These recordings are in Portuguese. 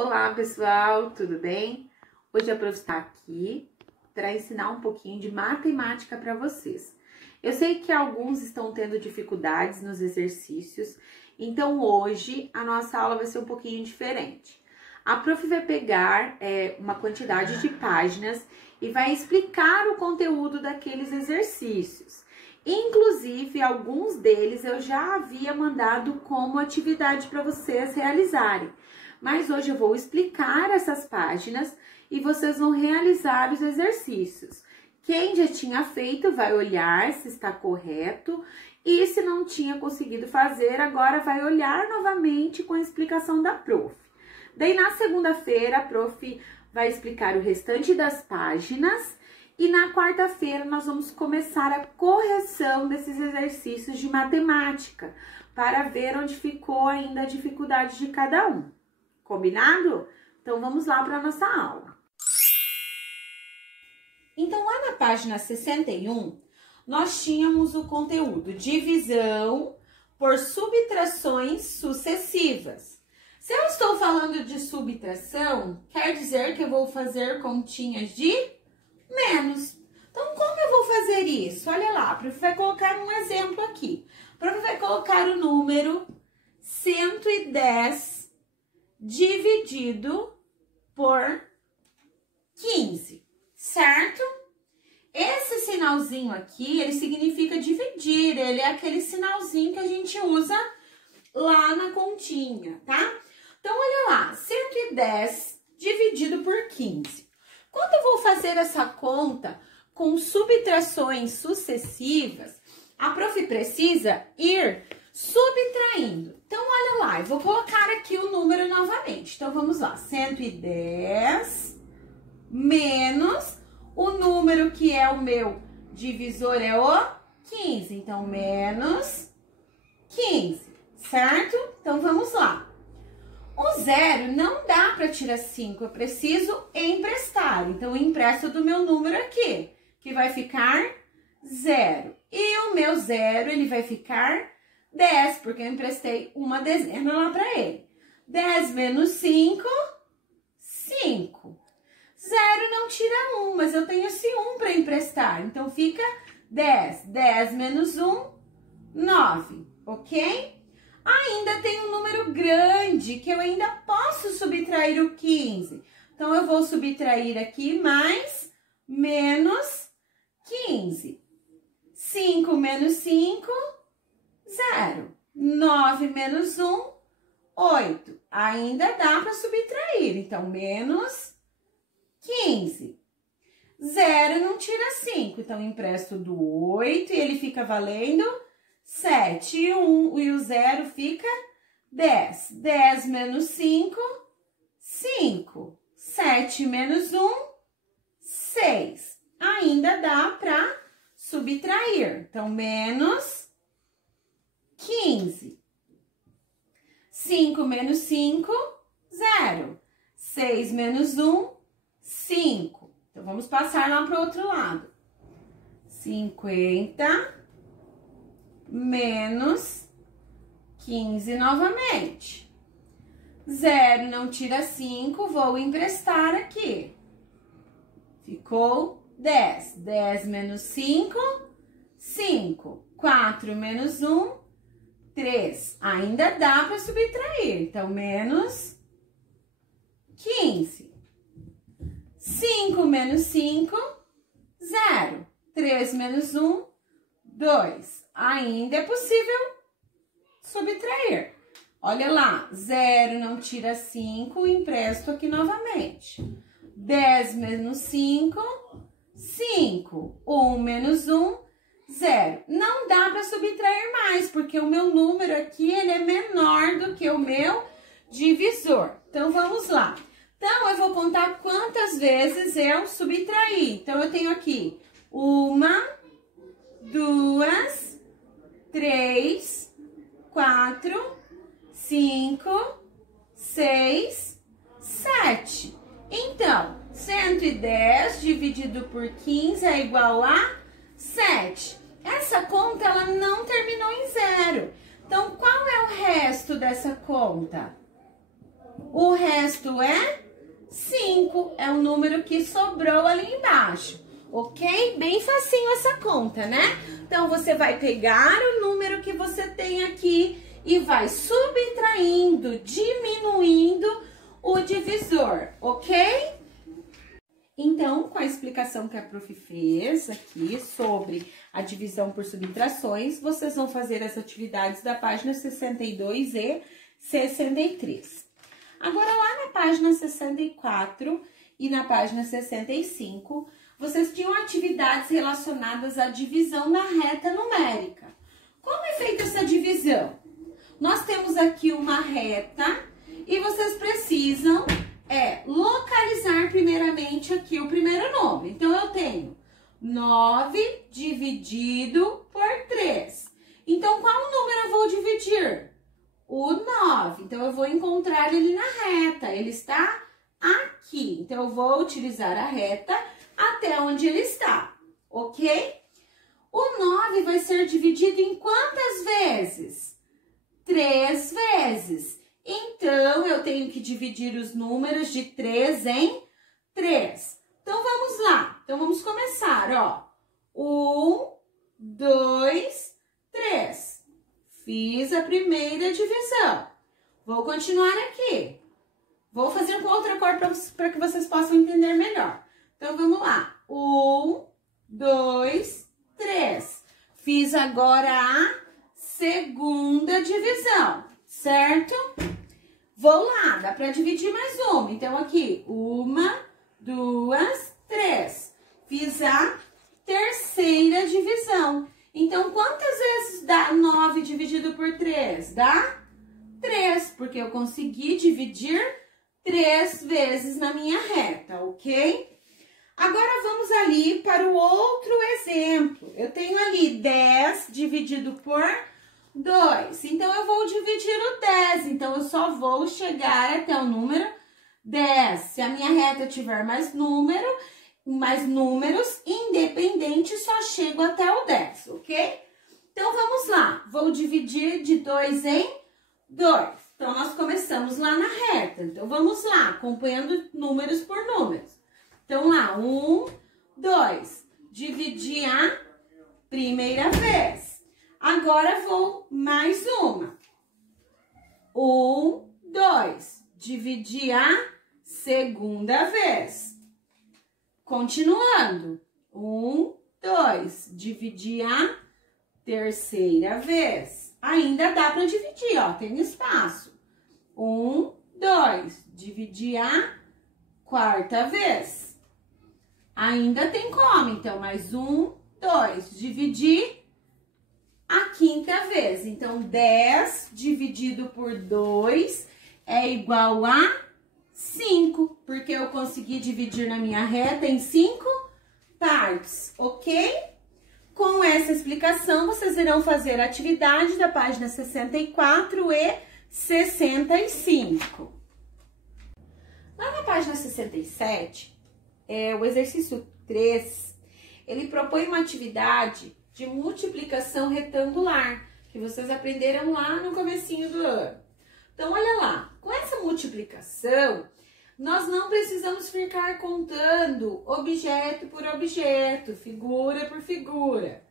Olá pessoal, tudo bem? Hoje a prof está aqui para ensinar um pouquinho de matemática para vocês. Eu sei que alguns estão tendo dificuldades nos exercícios, então hoje a nossa aula vai ser um pouquinho diferente. A prof vai pegar uma quantidade de páginas e vai explicar o conteúdo daqueles exercícios. Inclusive, alguns deles eu já havia mandado como atividade para vocês realizarem. Mas hoje eu vou explicar essas páginas e vocês vão realizar os exercícios. Quem já tinha feito vai olhar se está correto e se não tinha conseguido fazer, agora vai olhar novamente com a explicação da prof. Daí na segunda-feira a prof vai explicar o restante das páginas e na quarta-feira nós vamos começar a correção desses exercícios de matemática para ver onde ficou ainda a dificuldade de cada um. Combinado? Então, vamos lá para a nossa aula. Então, lá na página 61, nós tínhamos o conteúdo divisão por subtrações sucessivas. Se eu estou falando de subtração, quer dizer que eu vou fazer continhas de menos. Então, como eu vou fazer isso? Olha lá, a prof vai colocar um exemplo aqui. A prof vai colocar o número 110 dividido por 15, certo? Esse sinalzinho aqui, ele significa dividir, ele é aquele sinalzinho que a gente usa lá na continha, tá? Então, olha lá, 110 dividido por 15. Quando eu vou fazer essa conta com subtrações sucessivas, a prof precisa ir subtraindo. Então, olha lá, eu vou colocar aqui o número novamente. Então, vamos lá, 110 menos o número que é o meu divisor é o 15. Então, menos 15, certo? Então, vamos lá. O zero não dá para tirar 5, eu preciso emprestar. Então, eu empresto do meu número aqui, que vai ficar 0. E o meu zero, ele vai ficar 10, porque eu emprestei uma dezena lá para ele. 10 menos 5, 5. 0 não tira 1, mas eu tenho esse 1 para emprestar. Então, fica 10. 10 menos 1, 9, ok? Ainda tem um número grande, que eu ainda posso subtrair o 15. Então, eu vou subtrair aqui mais menos 15. 5 menos 5, 0. 9 menos 1, 8. Ainda dá para subtrair. Então, menos 15. 0 não tira 5. Então, empresto do 8 e ele fica valendo 7. E o 0 fica 10. 10 menos 5, 5. 7 menos 1, 6. Ainda dá para subtrair. Então, menos 15. 5 menos 5, 0. 6 menos 1, 5. Então, vamos passar lá para o outro lado. 50 menos 15 novamente. 0 não tira 5, vou emprestar aqui. Ficou 10. 10 menos 5, 5. 4 menos 1, 3. Ainda dá para subtrair. Então, menos 15. 5 menos 5, 0. 3 menos 1, 2. Ainda é possível subtrair. Olha lá, 0 não tira 5, empresto aqui novamente. 10 menos 5, 5. 1 menos 1, 0. Não dá para subtrair mais, porque o meu número aqui, ele é menor do que o meu divisor. Então, vamos lá. Então, eu vou contar quantas vezes eu subtraí. Então, eu tenho aqui 1, 2, 3, 4, 5, 6, 7. Então, 110 dividido por 15 é igual a 7. Essa conta, ela não terminou em 0. Então, qual é o resto dessa conta? O resto é 5. É o número que sobrou ali embaixo. Ok? Bem facinho essa conta, né? Então, você vai pegar o número que você tem aqui e vai subtraindo, diminuindo o divisor, ok? Então, com a explicação que a prof fez aqui sobre a divisão por subtrações, vocês vão fazer as atividades da página 62 e 63. Agora, lá na página 64 e na página 65, vocês tinham atividades relacionadas à divisão na reta numérica. Como é feita essa divisão? Nós temos aqui uma reta e vocês precisam localizar primeiramente aqui o primeiro número. Então, eu tenho 9 dividido por 3. Então, qual número eu vou dividir? O 9. Então, eu vou encontrar ele na reta. Ele está aqui. Então, eu vou utilizar a reta até onde ele está, ok? O 9 vai ser dividido em quantas vezes? 3 vezes. Então, eu tenho que dividir os números de 3 em 3. Então, vamos lá. Então, vamos começar, ó. 1, 2, 3. Fiz a primeira divisão. Vou continuar aqui. Vou fazer com outra cor para que vocês possam entender melhor. Então, vamos lá. 1, 2, 3. Fiz agora a segunda divisão, certo? Vou lá, dá para dividir mais uma. Então, aqui, 1, 2, 3. Fiz a terceira divisão. Então, quantas vezes dá 9 dividido por 3? Dá 3, porque eu consegui dividir 3 vezes na minha reta, ok? Agora, vamos ali para o outro exemplo. Eu tenho ali 10 dividido por 2. Então, eu vou dividir o 10. Então, eu só vou chegar até o número 10. Se a minha reta tiver mais números, independente, só chego até o 10, ok? Então, vamos lá. Vou dividir de 2 em 2. Então, nós começamos lá na reta. Então, vamos lá, acompanhando números por números. Então, lá, 1, 2. Dividi a primeira vez. Agora, vou mais uma. 1, 2. Dividi a segunda vez. Continuando. 1, 2. Dividi a terceira vez. Ainda dá para dividir, ó, tem espaço. 1, 2. Dividi a quarta vez. Ainda tem como, então, mais 1, 2. Dividir a quinta vez. Então, 10 dividido por 2 é igual a 5, porque eu consegui dividir na minha reta em 5 partes, ok? Com essa explicação, vocês irão fazer a atividade da página 64 e 65. Lá na página 67, o exercício 3, ele propõe uma atividade de multiplicação retangular, que vocês aprenderam lá no comecinho do ano. Então, olha lá, com essa multiplicação, nós não precisamos ficar contando objeto por objeto, figura por figura.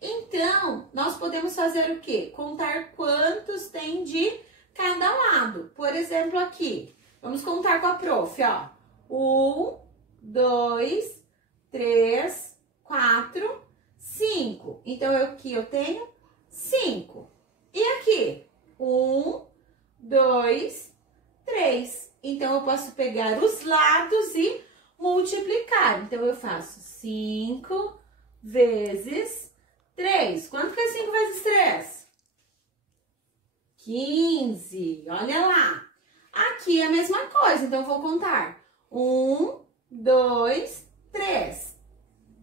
Então, nós podemos fazer o quê? Contar quantos tem de cada lado. Por exemplo, aqui, vamos contar com a prof, ó. 1, 2, 3, 4, 5. Então, aqui eu tenho 5. E aqui? 1, 2, 3. Então, eu posso pegar os lados e multiplicar. Então, eu faço 5 vezes 3. Quanto que é 5 vezes 3? 15. Olha lá. Aqui é a mesma coisa. Então, eu vou contar. 1, 2, 3.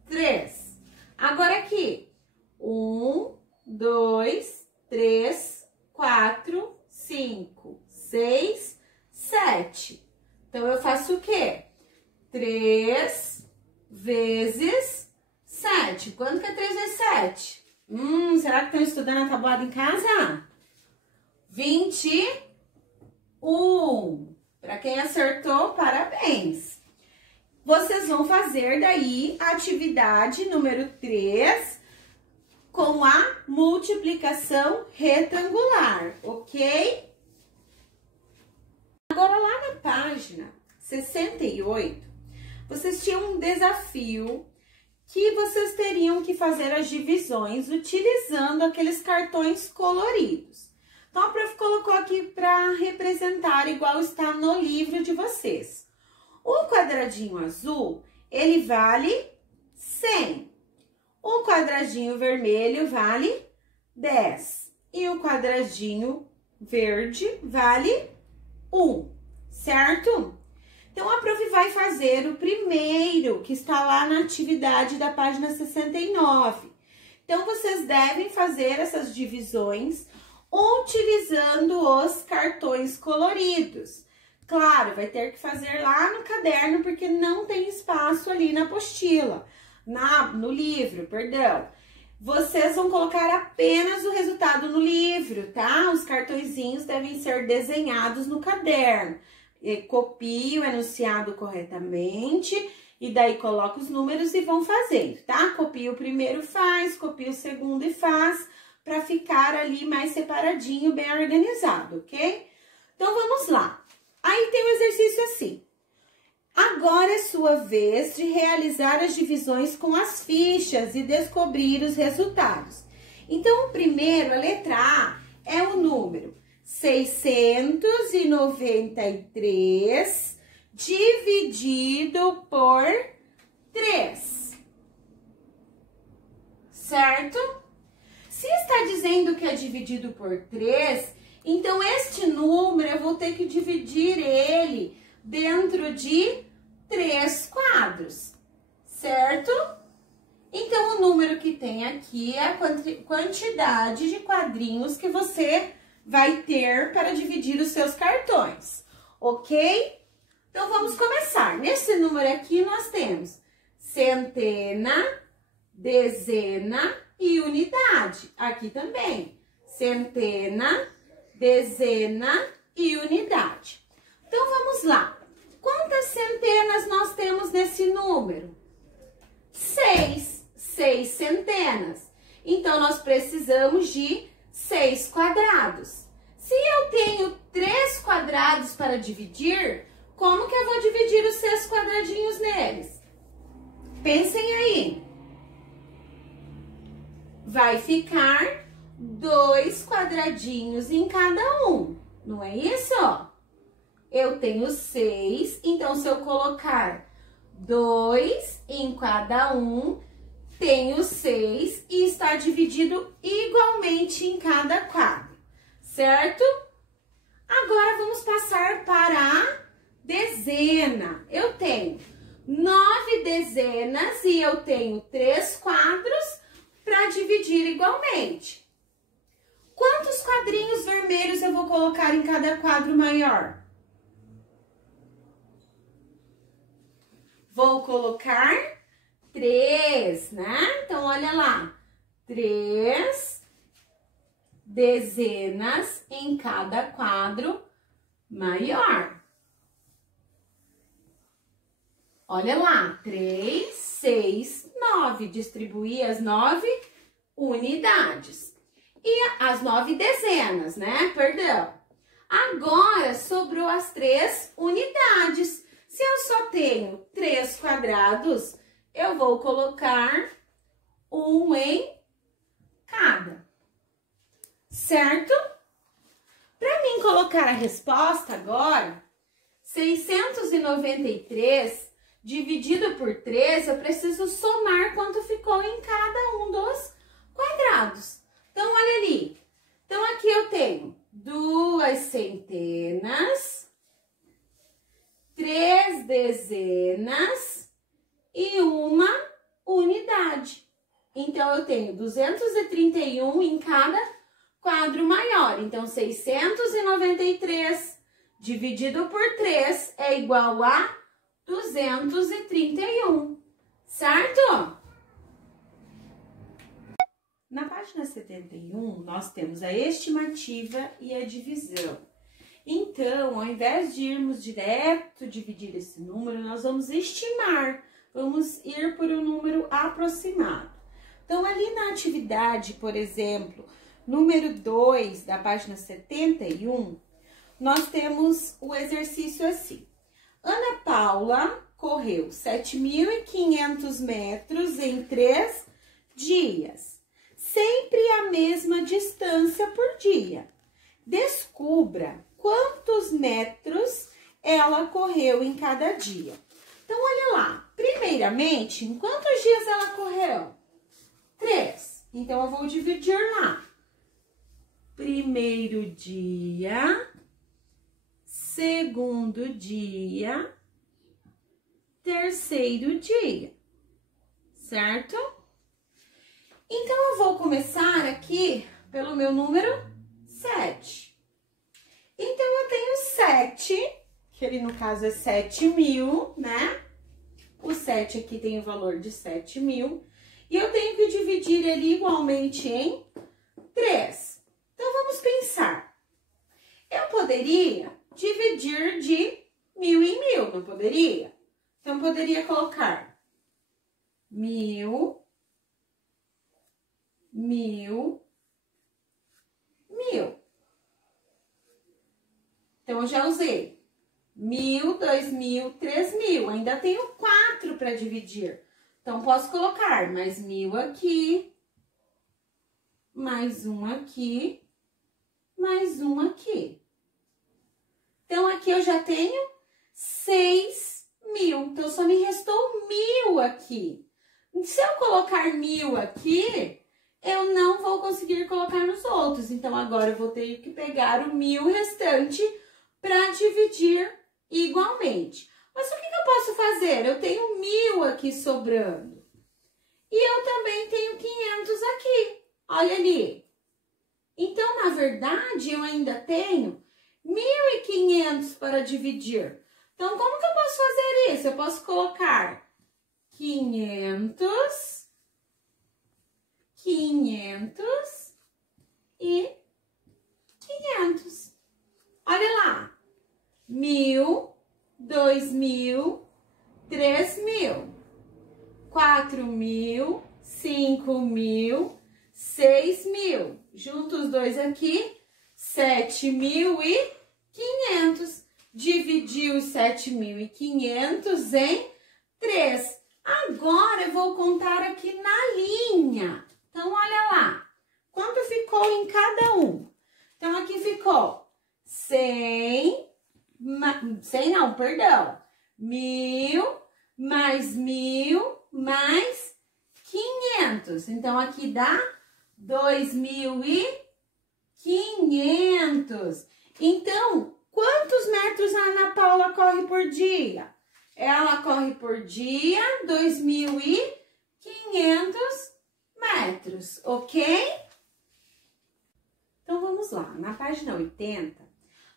3. Agora aqui. 1, 2, 3, 4, 5, 6, 7. Então, eu faço o quê? 3 vezes 7. Quanto que é 3 vezes 7? Será que estão estudando a tabuada em casa? 21. Para quem acertou, parabéns! Vocês vão fazer daí a atividade número 3 com a multiplicação retangular, ok? Agora, lá na página 68, vocês tinham um desafio que vocês teriam que fazer as divisões utilizando aqueles cartões coloridos. Então, a prof colocou aqui para representar igual está no livro de vocês. O quadradinho azul, ele vale 100. O quadradinho vermelho vale 10. E o quadradinho verde vale 1, certo? Então, a prof vai fazer o primeiro, que está lá na atividade da página 69. Então, vocês devem fazer essas divisões utilizando os cartões coloridos. Claro, vai ter que fazer lá no caderno, porque não tem espaço ali na apostila, no livro, perdão. Vocês vão colocar apenas o resultado no livro, tá? Os cartõezinhos devem ser desenhados no caderno. Copie o enunciado corretamente e daí coloca os números e vão fazendo, tá? Copia o primeiro, faz, copia o segundo e faz, para ficar ali mais separadinho, bem organizado, ok? Então, vamos lá. Aí tem um exercício assim. Agora é sua vez de realizar as divisões com as fichas e descobrir os resultados. Então, o primeiro, a letra A, é o número 693 dividido por 3, certo? Se está dizendo que é dividido por 3, então este número eu vou ter que dividir ele dentro de 3 quadros, certo? Então, o número que tem aqui é a quantidade de quadrinhos que você vai ter para dividir os seus cartões, ok? Então, vamos começar. Nesse número aqui, nós temos centena, dezena e unidade. Aqui também, centena, dezena e unidade. Então, vamos lá. Quantas centenas nós temos nesse número? 6 centenas. Então, nós precisamos de 6 quadrados. Se eu tenho 3 quadrados para dividir, como que eu vou dividir os 6 quadradinhos neles? Pensem aí. Vai ficar 2 quadradinhos em cada um, não é isso? Eu tenho 6, então se eu colocar 2 em cada um, tenho 6 e está dividido igualmente em cada quadro, certo? Agora vamos passar para a dezena. Eu tenho 9 dezenas e eu tenho 3 quadros para dividir igualmente. Quantos quadrinhos vermelhos eu vou colocar em cada quadro maior? Vou colocar 3, né? Então, olha lá. 3 dezenas em cada quadro maior. Olha lá. 3, 6, 9. Distribuí as 9 unidades. E as 9 dezenas, né? Perdão. Agora, sobrou as 3 unidades. Se eu só tenho 3 quadrados, eu vou colocar um em cada, certo? Para mim colocar a resposta agora, 693 dividido por 3, eu preciso somar quanto ficou em cada um dos quadrados. Então, olha ali. Então, aqui eu tenho 2 centenas, 3 dezenas e uma unidade. Então, eu tenho 231 em cada quadro maior. Então, 693 dividido por 3 é igual a 231, certo? Na página 71, nós temos a estimativa e a divisão. Então, ao invés de irmos direto dividir esse número, nós vamos estimar, vamos ir por um número aproximado. Então, ali na atividade, por exemplo, número 2 da página 71, nós temos o exercício assim. Ana Paula correu 7.500 metros em 3 dias, sempre a mesma distância por dia. Descubra quantos metros ela correu em cada dia. Então, olha lá. Primeiramente, em quantos dias ela correu? 3. Então, eu vou dividir lá. Primeiro dia, segundo dia, terceiro dia, certo? Então, eu vou começar aqui pelo meu número 7. Então, eu tenho 7, que ele no caso é 7.000, né? O 7 aqui tem o valor de 7.000. E eu tenho que dividir ele igualmente em 3. Então, vamos pensar. Eu poderia dividir de 1.000 em 1.000, não poderia? Então, poderia colocar 1.000, 1.000, 1.000. Então, eu já usei 1.000, 2.000, 3.000. Ainda tenho 4 para dividir. Então, posso colocar mais 1.000 aqui, mais um aqui, mais um aqui. Então, aqui eu já tenho 6.000. Então, só me restou 1.000 aqui. Se eu colocar 1.000 aqui, eu não vou conseguir colocar nos outros. Então, agora eu vou ter que pegar o 1.000 restante para dividir igualmente. Mas o que eu posso fazer? Eu tenho 1.000 aqui sobrando. E eu também tenho 500 aqui. Olha ali. Então, na verdade, eu ainda tenho 1.500 para dividir. Então, como que eu posso fazer isso? Eu posso colocar 500, 500 e 500. Olha lá. 1.000, 2.000, 3.000, 4.000, 5.000, 6.000. Junto os dois aqui, 7.500. Dividir os 7.500 em 3. Agora, eu vou contar aqui na linha. Então, olha lá. Quanto ficou em cada um? Então, aqui ficou 100... 100 não, perdão. 1.000 mais 1.000 mais 500. Então, aqui dá 2.500. Então, quantos metros a Ana Paula corre por dia? Ela corre por dia 2.500 metros, ok? Então, vamos lá. Na página 80...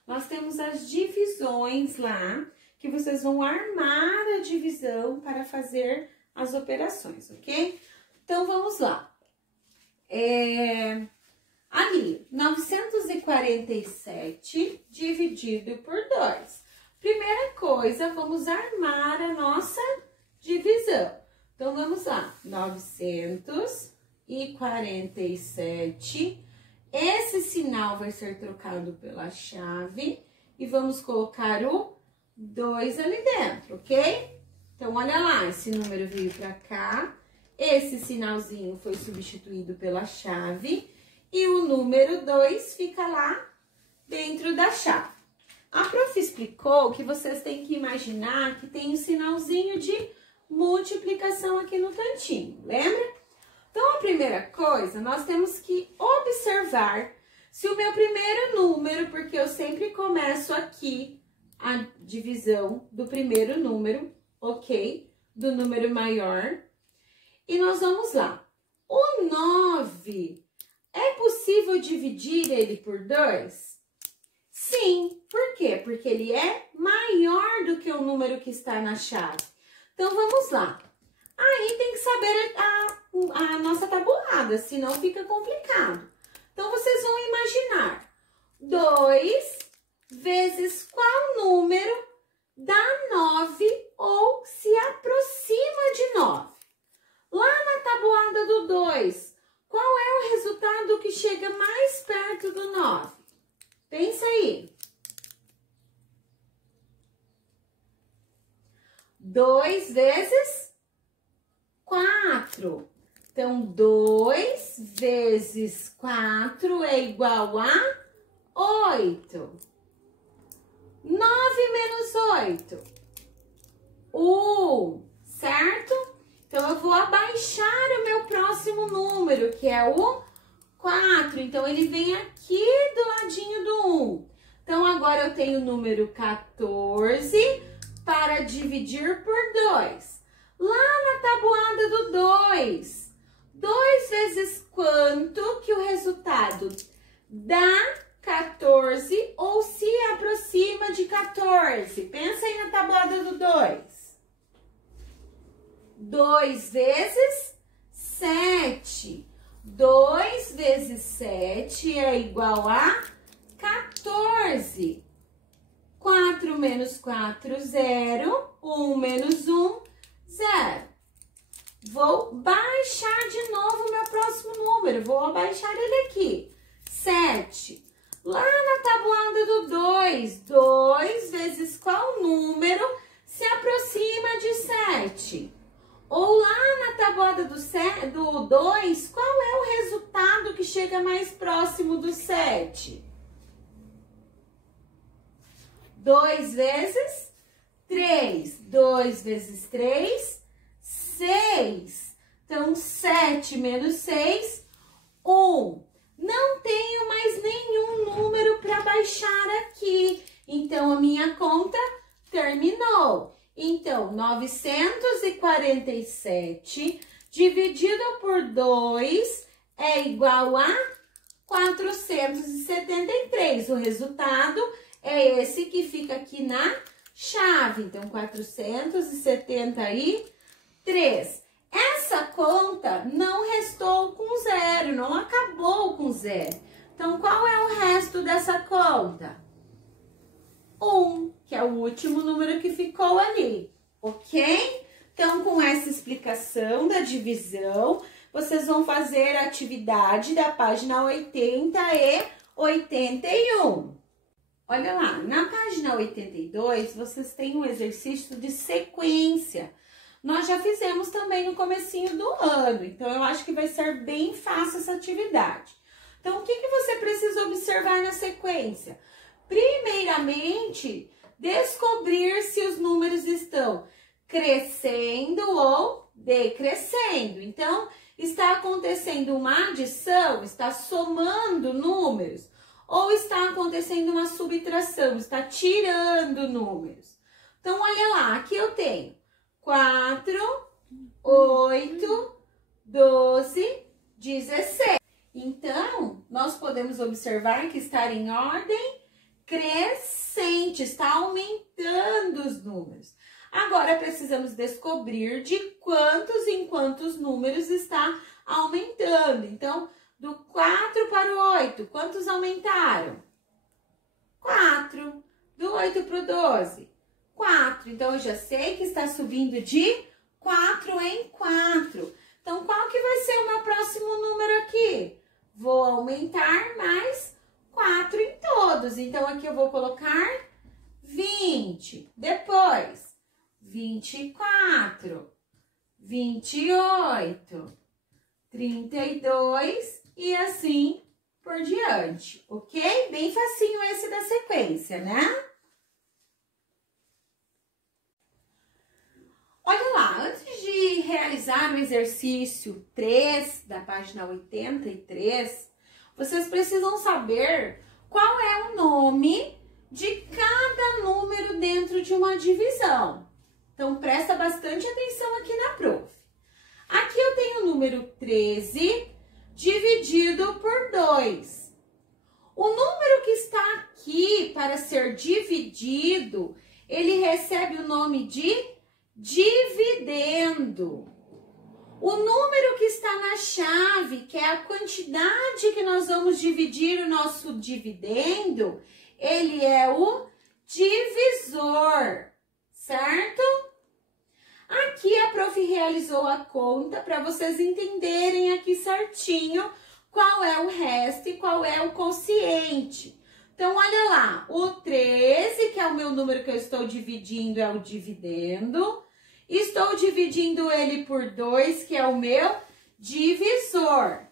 nós temos as divisões lá, que vocês vão armar a divisão para fazer as operações, ok? Então, vamos lá. Ali, 947 dividido por 2. Primeira coisa, vamos armar a nossa divisão. Então, vamos lá. 947... esse sinal vai ser trocado pela chave e vamos colocar o 2 ali dentro, ok? Então, olha lá, esse número veio para cá, esse sinalzinho foi substituído pela chave e o número 2 fica lá dentro da chave. A prof explicou que vocês têm que imaginar que tem um sinalzinho de multiplicação aqui no cantinho, lembra? Então, a primeira coisa, nós temos que observar se o meu primeiro número, porque eu sempre começo aqui a divisão do primeiro número, ok? Do número maior. E nós vamos lá. O 9, é possível dividir ele por 2? Sim. Por quê? Porque ele é maior do que o número que está na chave. Então, vamos lá. Aí, tem que saber a nossa tabuada, senão fica complicado. Então, vocês vão imaginar 2 vezes qual número dá 9 ou se aproxima de 9. Lá na tabuada do 2, qual é o resultado que chega mais perto do 9? Pensa aí. 2 vezes 4. Então, 2 vezes 4 é igual a 8. 9 menos 8. 1, certo? Então, eu vou abaixar o meu próximo número, que é o 4. Então, ele vem aqui do ladinho do 1. Então, agora eu tenho o número 14 para dividir por 2. Lá na tabuada do 2, 2 vezes quanto que o resultado dá 14 ou se aproxima de 14? Pensa aí na tabuada do 2. 2 vezes 7. 2 vezes 7 é igual a 14. 4 menos 4, 0. 1 menos 1, 0. Vou baixar de novo o meu próximo número. Vou abaixar ele aqui. 7. Lá na tabuada do 2, 2 vezes qual número se aproxima de 7? Ou lá na tabuada do 2, qual é o resultado que chega mais próximo do 7? 2 vezes 3. 2 vezes 3, 6. Então, 7 menos 6, 1. Não tenho mais nenhum número para baixar aqui. Então, a minha conta terminou. Então, 947 dividido por 2 é igual a 473. O resultado é esse que fica aqui na chave. Então, 473. Essa conta não restou com 0, não acabou com 0. Então, qual é o resto dessa conta? 1, que é o último número que ficou ali, ok? Então, com essa explicação da divisão, vocês vão fazer a atividade da página 80 e 81. Olha lá, na página 82, vocês têm um exercício de sequência. Nós já fizemos também no comecinho do ano, então eu acho que vai ser bem fácil essa atividade. Então, o que você precisa observar na sequência? Primeiramente, descobrir se os números estão crescendo ou decrescendo. Então, está acontecendo uma adição, está somando números, ou está acontecendo uma subtração, está tirando números. Então, olha lá, aqui eu tenho 4, 8, 12, 16. Então, nós podemos observar que está em ordem crescente, está aumentando os números. Agora, precisamos descobrir de quantos em quantos números está aumentando. Então, do 4 para o 8, quantos aumentaram? 4. Do 8 para o 12, 4. Então, eu já sei que está subindo de 4 em 4. Então, qual que vai ser o meu próximo número aqui? Vou aumentar mais 4 em todos. Então, aqui eu vou colocar 20. Depois, 24, 28, 32 e assim por diante, ok? Bem facinho esse da sequência, né? Olha lá, antes de realizar o exercício 3 da página 83, vocês precisam saber qual é o nome de cada número dentro de uma divisão. Então, presta bastante atenção aqui na prof. Aqui eu tenho o número 13 dividido por 2. O número que está aqui para ser dividido, ele recebe o nome de dividendo. O número que está na chave, que é a quantidade que nós vamos dividir o nosso dividendo, Ele é o divisor, certo? Aqui a prof realizou a conta para vocês entenderem aqui certinho qual é o resto e qual é o quociente. Então, olha lá, o 13, que é o meu número que eu estou dividindo, é o dividendo. Estou dividindo ele por 2, que é o meu divisor.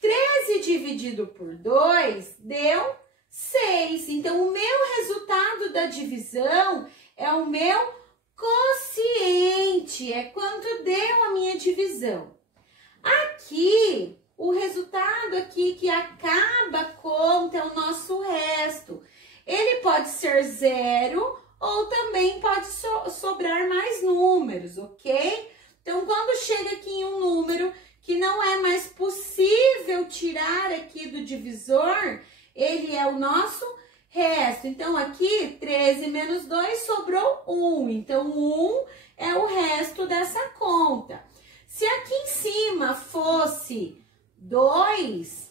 13 dividido por 2 deu 6. Então, o meu resultado da divisão é o meu quociente. É quanto deu a minha divisão. Aqui, o resultado aqui que acaba a conta é o nosso resto. Ele pode ser 0 ou também pode sobrar mais números, ok? Então, quando chega aqui em um número que não é mais possível tirar aqui do divisor, ele é o nosso resto. Então, aqui, 13 menos 2 sobrou 1. Então, 1 é o resto dessa conta. Se aqui em cima fosse 2,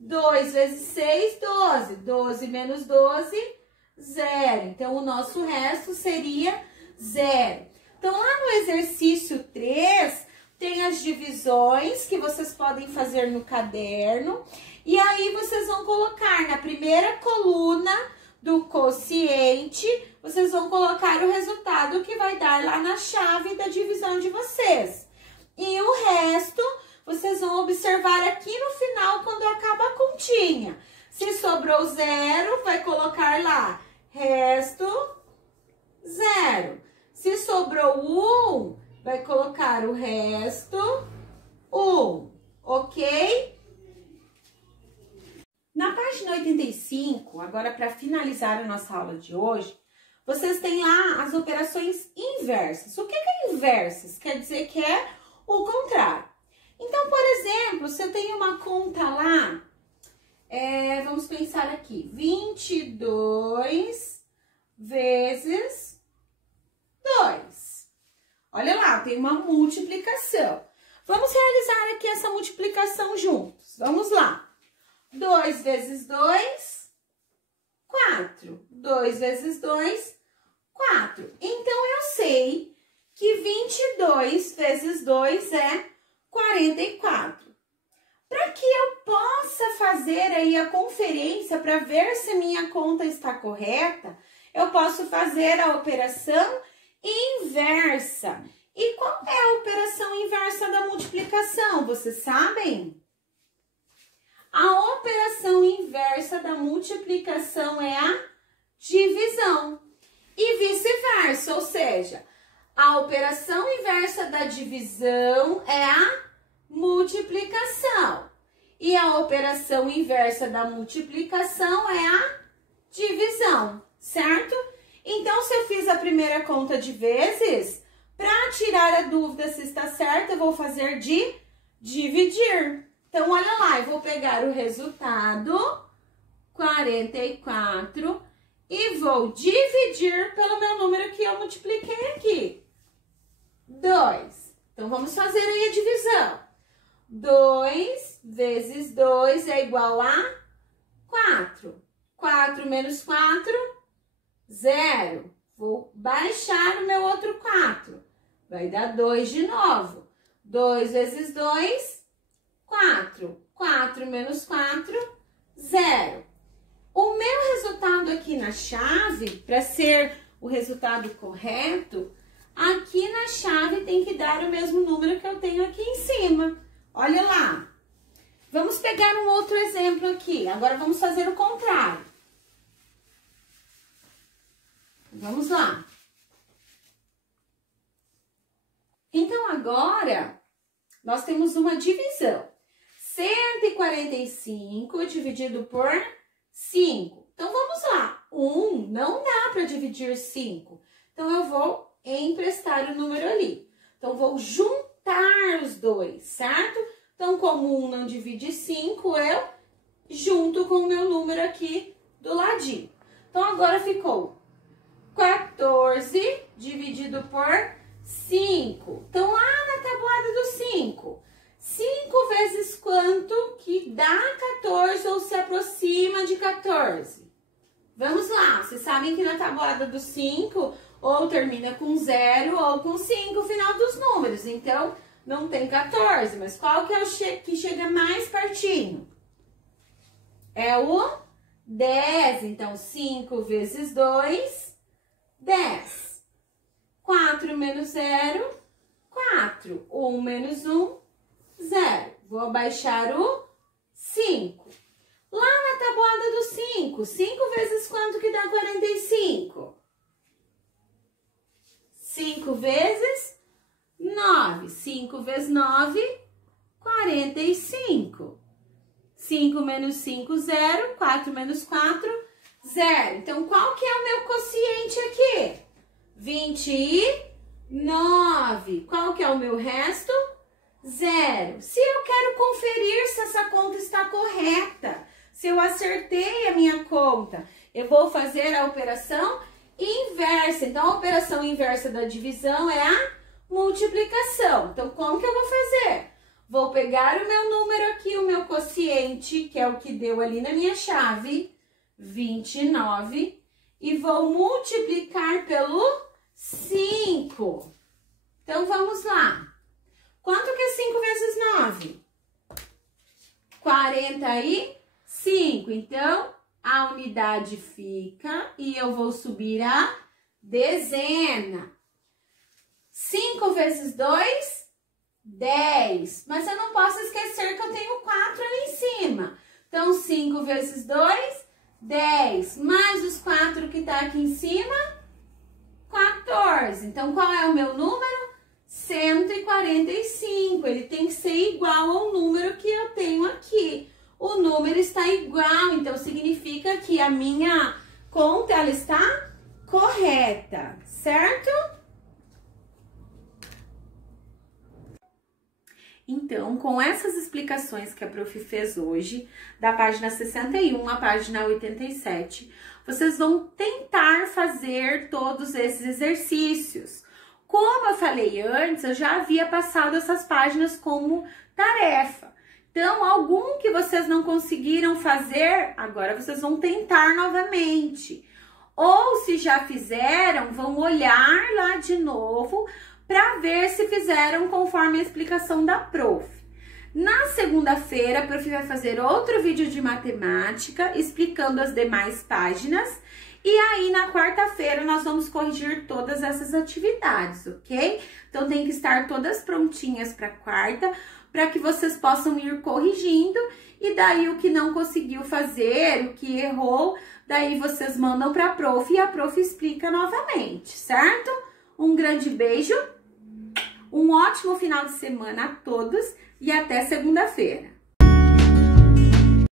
2 vezes 6, 12. 12 menos 12, 0. Então, o nosso resto seria 0. Então, lá no exercício 3, tem as divisões que vocês podem fazer no caderno. E aí, vocês vão colocar na primeira coluna do quociente, vocês vão colocar o resultado que vai dar lá na chave da divisão de vocês. E o resto, vocês vão observar aqui no final, quando acaba a continha. Se sobrou 0, vai colocar lá, resto, 0. Se sobrou 1, vai colocar o resto, 1, ok? Na página 85, agora para finalizar a nossa aula de hoje, vocês têm lá as operações inversas. O que é inversas? Quer dizer que é o contrário. Então, por exemplo, se eu tenho uma conta lá, vamos pensar aqui, 22 vezes 2. Olha lá, tem uma multiplicação. Vamos realizar aqui essa multiplicação juntos. Vamos lá. 2 vezes 2, 4. 2 vezes 2, 4. Então, eu sei que 22 vezes 2 é 44. Para que eu possa fazer aí a conferência para ver se minha conta está correta, eu posso fazer a operação inversa. E qual é a operação inversa da multiplicação? Vocês sabem? A operação inversa da multiplicação é a divisão. E vice-versa, ou seja, a operação inversa da divisão é a multiplicação. E a operação inversa da multiplicação é a divisão, certo? Então, se eu fiz a primeira conta de vezes, para tirar a dúvida se está certo, eu vou fazer de dividir. Então, olha lá, eu vou pegar o resultado, 44, e vou dividir pelo meu número que eu multipliquei aqui, 2. Então, vamos fazer aí a divisão. 2 vezes 2 é igual a 4. 4 menos 4, 0. Vou baixar o meu outro 4. Vai dar 2 de novo. 2 vezes 2, 4. 4 menos 4, 0. O meu resultado aqui na chave, para ser o resultado correto, aqui na chave tem que dar o mesmo número que eu tenho aqui em cima. Olha lá. Vamos pegar um outro exemplo aqui. Agora, vamos fazer o contrário. Vamos lá. Então, agora, nós temos uma divisão. 145 dividido por 5. Então, vamos lá. 1 não dá para dividir 5. Então, eu vou emprestar o número ali. Então, vou juntar os dois, certo? Então, como 1 não divide 5, eu junto com o meu número aqui do ladinho. Então, agora ficou 14 dividido por 5. Então, lá na tabuada do 5, 5 vezes quanto que dá 14 ou se aproxima de 14? Vamos lá, vocês sabem que na tabuada do 5, ou termina com 0 ou com 5 o final dos números. Então, não tem 14, mas qual que é o que chega mais pertinho? É o 10. Então, 5 vezes 2, 10. 4 menos 0, 4. 1 menos 1, 0. Vou abaixar o 5. Lá na tabuada do 5, 5 vezes quanto que dá 45? 5 vezes 9. 5 vezes 9, 45. 5 menos 5, 0. 4 menos 4, 0. Então, qual que é o meu quociente aqui? 29. Qual que é o meu resto? 0. Se eu quero conferir se essa conta está correta, se eu acertei a minha conta, eu vou fazer a operação inversa. Então, a operação inversa da divisão é a multiplicação. Então, como que eu vou fazer? Vou pegar o meu número aqui, o meu quociente, que é o que deu ali na minha chave, 29, e vou multiplicar pelo 5. Então, vamos lá. Quanto que é 5 vezes 9? 45. Então, a unidade fica e eu vou subir a dezena. 5 vezes 2, 10. Mas eu não posso esquecer que eu tenho 4 ali em cima. Então, 5 vezes 2, 10. Mais os 4 que tá aqui em cima, 14. Então, qual é o meu número? 145. Ele tem que ser igual ao número que eu tenho aqui. O número está igual, então significa que a minha conta ela está correta, certo? Então, com essas explicações que a prof fez hoje, da página 61 à página 87, vocês vão tentar fazer todos esses exercícios. Como eu falei antes, eu já havia passado essas páginas como tarefa. Então, algum que vocês não conseguiram fazer, agora vocês vão tentar novamente. Ou se já fizeram, vão olhar lá de novo para ver se fizeram conforme a explicação da prof. Na segunda-feira, a prof vai fazer outro vídeo de matemática explicando as demais páginas. E aí, na quarta-feira, nós vamos corrigir todas essas atividades, ok? Então, tem que estar todas prontinhas para quarta, para que vocês possam ir corrigindo. E daí, o que não conseguiu fazer, o que errou, daí vocês mandam para a prof e a prof explica novamente, certo? Um grande beijo, um ótimo final de semana a todos e até segunda-feira.